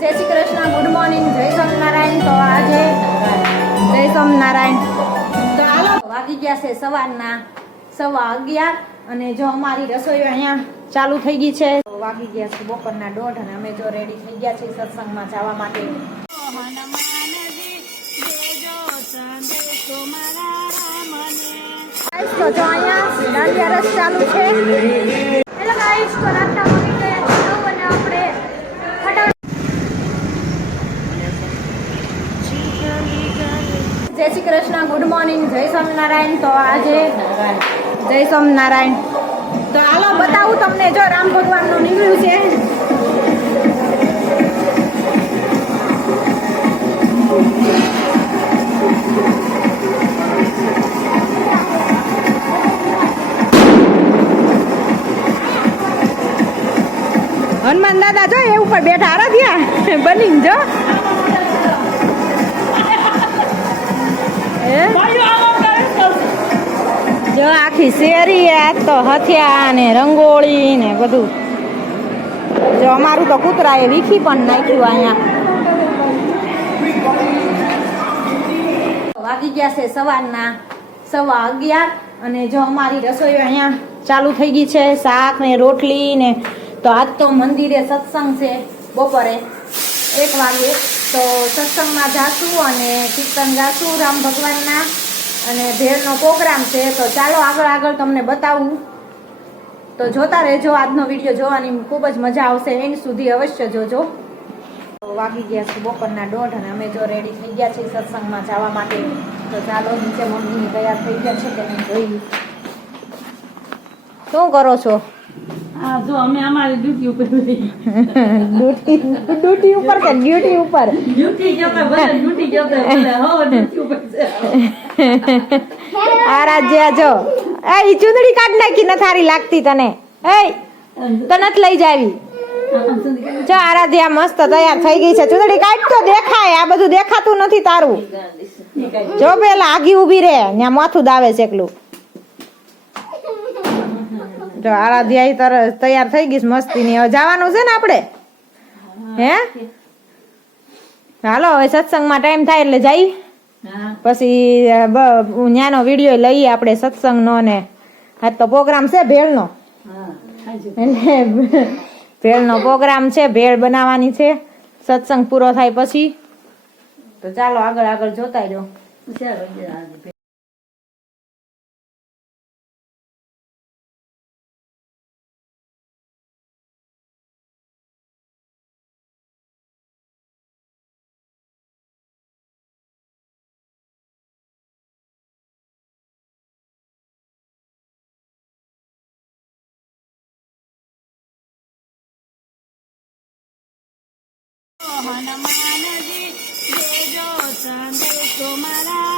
જય Shri Krishna good morning જય સ્વામિનારાયણ. તો આજે જય સ્વામિનારાયણ. તો હાલો, વાગી ગયા છે સવારના, સવા અગિયાર, અને જો અમારી રસોઈ અહીંયા ચાલુ થઈ ગઈ છે. વાગી ગયા છે બપોરના દોઢ, અને અમે જો રેડી થઈ ગયા છીએ સત્સંગમાં જવા માટે. ચાલુ છે રાતના વાગી ગયા છે નવ અને આપણે ફટાફટ જય શ્રી કૃષ્ણ ગુડ મોર્નિંગ જય સ્વામિનારાયણ. તો આજે જય સ્વામિનારાયણ. તો હાલો, બતાવું તમને જો રામ ભગવાનનું નીકળ્યું છે. હનુમાન દાદા જો એ ઉપર બેઠા, આરાધ્યા. બની જો. જો આખી શેરી તો હથિયા ને રંગોળી ને બધું. જો અમારું તો કૂતરાએ વીખી પણ નાખ્યું અહીંયા. વાગી ગયા છે સવારના, સવા અગિયાર, અને જો અમારી રસોઈ અહીંયા ચાલુ થઈ ગઈ છે, શાક ને રોટલી ને, તો આજ તો મંદિરે સત્સંગ છે બપોરે. એક વાગે તો સત્સંગમાં જાશું અને કીર્તન ગાશું રામ ભગવાનના અને ભેળનો પ્રોગ્રામ છે. તો ચાલો આગળ આગળ તમને બતાવું. તો જોતા રહેજો, આજનો વીડિયો જોવાની ખૂબ જ મજા આવશે. એન્ડ સુધી અવશ્ય જોજો. તો વાગી ગયા છે બપોરના દોઢ અને અમે જો રેડી થઈ ગયા છીએ સત્સંગમાં જવા માટે. તો ચાલો નીચે મમ્મી તૈયાર થઈ ગયા છે કે નહીં જોઈ. શું કરો છો? ડ્યુટી ઉપર કે ઉપર? આરાધ્યા જો. એ ચૂંદડી કાઢ નાખી ન થારી લાગતી તને. એ તો નથી લઈ જાવી. જો આરાધ્યા મસ્ત તૈયાર થઈ ગઈ છે. ચૂંદડી કાઢ તો દેખાય આ બધું દેખાતું નથી તારું. જો પેલા આગી ઊભી રે ત્યાં માથું દાવે છે એકલું. જો આરાધ્યાય તર તૈયાર થઈ ગઈ છે મસ્તીની. હવે જવાનું છે ને આપણે? હે હાલો હવે સત્સંગમાં ટાઈમ થાય એટલે જઈ. પછી ન્યાનો વીડિયો લઈએ આપણે સત્સંગનો ને. આજ તો પ્રોગ્રામ છે ભેળનો. એટલે ભેળનો પ્રોગ્રામ છે ભેળ બનાવવાની છે. સત્સંગ પૂરો થાય પછી. તો ચાલો આગળ આગળ જોતા રહ્યો. હનુમાનજી દેજો સંદેશો મારા.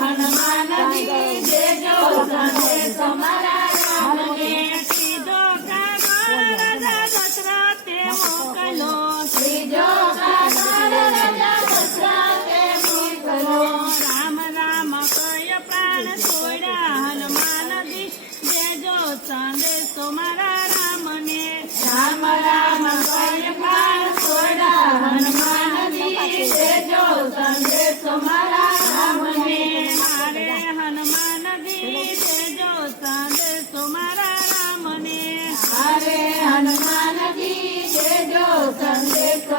હનુમાનજી દેજો તમારા દેશો મારા રામને. હરે જો દેજો સંદેશો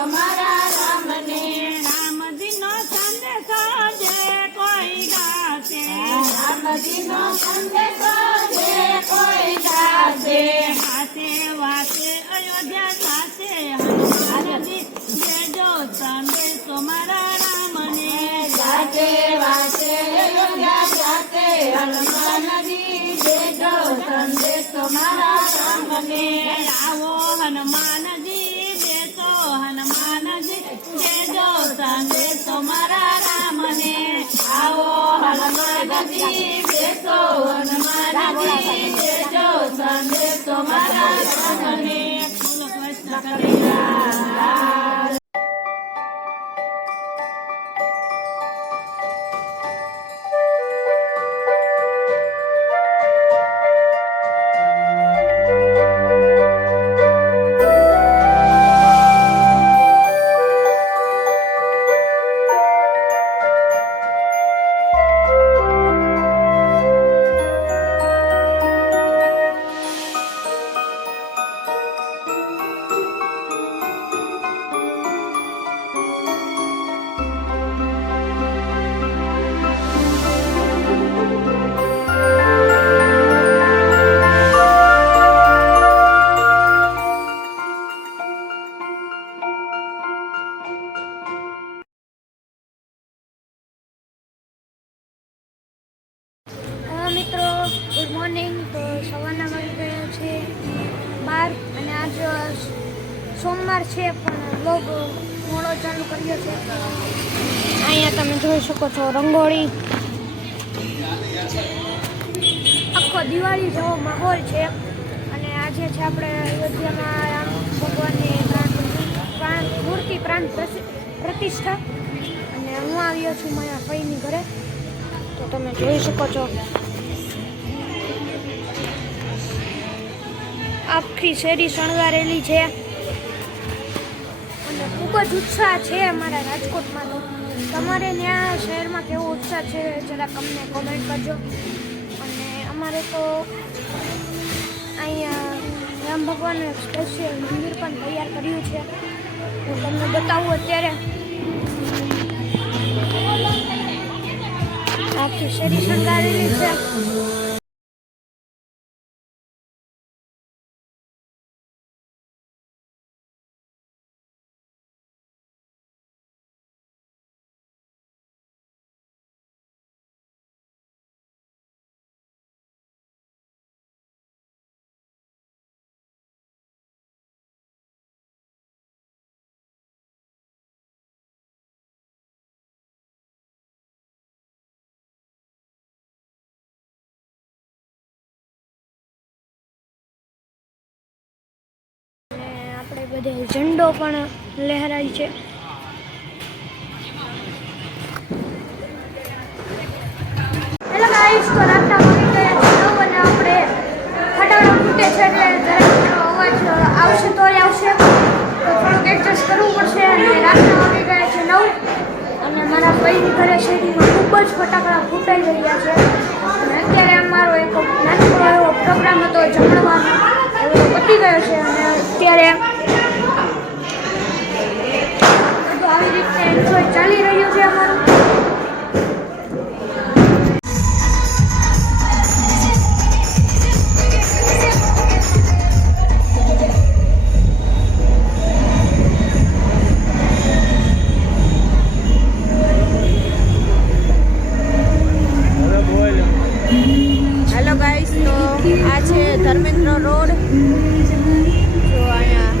બોલો મારા રામને રામ કોઈ ગાશે રામ દીનો અયોધ્યા સાથે હનુમાનજી. જેજો સંદેશો મારા રામને. જાતે વાતે અયોધ્યા સાથે હનુમાનજી. જેજો સંદેશો મારા રામને. રાવો હનુમાનજી. સંદેશો મારા રામને આવો હનુમાનજી બેસો હનુમાનજી બેસો સંદેશો મારા રામને. કૃષ્ણ કબીરા આખો દિવાળી જેવો માહોલ છે. અને આજે છે આપણે અયોધ્યામાં રામ ભગવાનની મૂર્તિ પ્રાણ પ્રતિ- પ્રતિષ્ઠા. અને હું આવ્યો છું મારા ભાઈની ઘરે. તો તમે જોઈ શકો છો. આખી શેરી શણગારેલી છે. અને ખૂબ જ ઉત્સાહ છે અમારા રાજકોટમાં તો. તમારે ત્યાં શહેરમાં કેવો ઉત્સાહ છે જરાક અમને કોમેન્ટ કરજો. અને અમારે તો અહીંયા રામ ભગવાનનું સ્પેશિયલ મંદિર પણ તૈયાર કર્યું છે. હું તમને બતાવું અત્યારે. આખી શરી શણગારેલી છે. બધે ઝંડો પણ લહેરાય છે. હેલો ગાઈસ તો રાતના વાગી ગયા છે. નવ અને આપણે ફટાકડા ફૂટે છે એટલે અવાજ આવશે તો આવશે. તો થોડુંક એડજસ્ટ કરવું પડશે અને રાતના વાગી ગયા છે નવ. અને મારા ભાઈની ઘરે શેરીમાં ખૂબ જ ફટાકડા ફૂટાઈ રહ્યા છે. અને અત્યારે અમારો એક નાનકડો એવો પ્રોગ્રામ હતો, જમણવાનો. એવો પતી ગયો છે અને અત્યારે બધું આવી રીતે એન્જોય ચાલી રહ્યું છે અમારું. હેલો ગાઈસ તો આ છે ધર્મેન્દ્ર રોડ. જો અહીંયા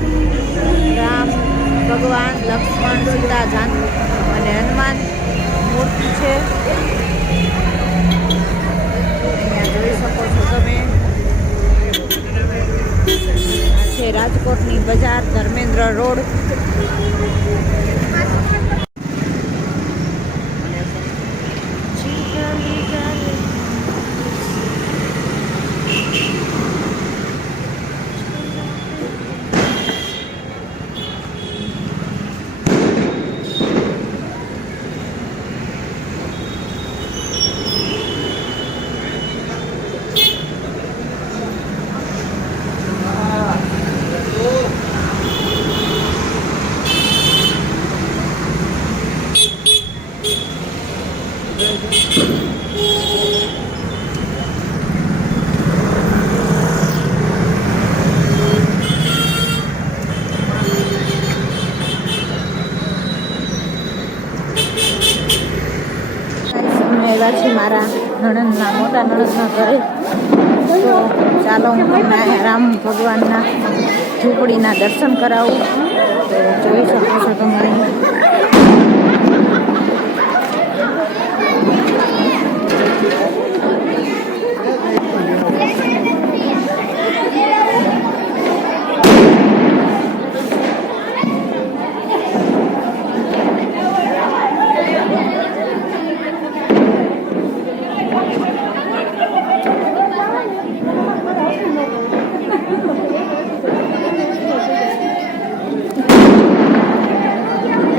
રામ, ભગવાન, લક્ષ્મણ, સીતા જાન અને હનુમાન મૂર્તિ છે. જોઈ શકો છો તમે. આ રાજકોટની બજાર ધર્મેન્દ્ર રોડ અમે આવ્યા છીએ મારા નણંદના, મોટા નણંદના ઘરે. તો ચાલો હું રામ ભગવાનના ઝૂંપડીના દર્શન કરાવું. તો જોઈ શકો છો તમે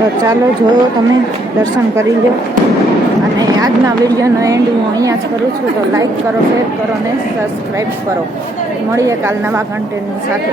તો ચાલો જોયો તમે, દર્શન કરી લો અને આજના વિડીયોનો એન્ડ હું અહીંયા જ કરું છું. તો લાઈક કરો શેર કરો ને સબસ્ક્રાઈબ કરો. મળીએ કાલ નવા કન્ટેન્ટની સાથે.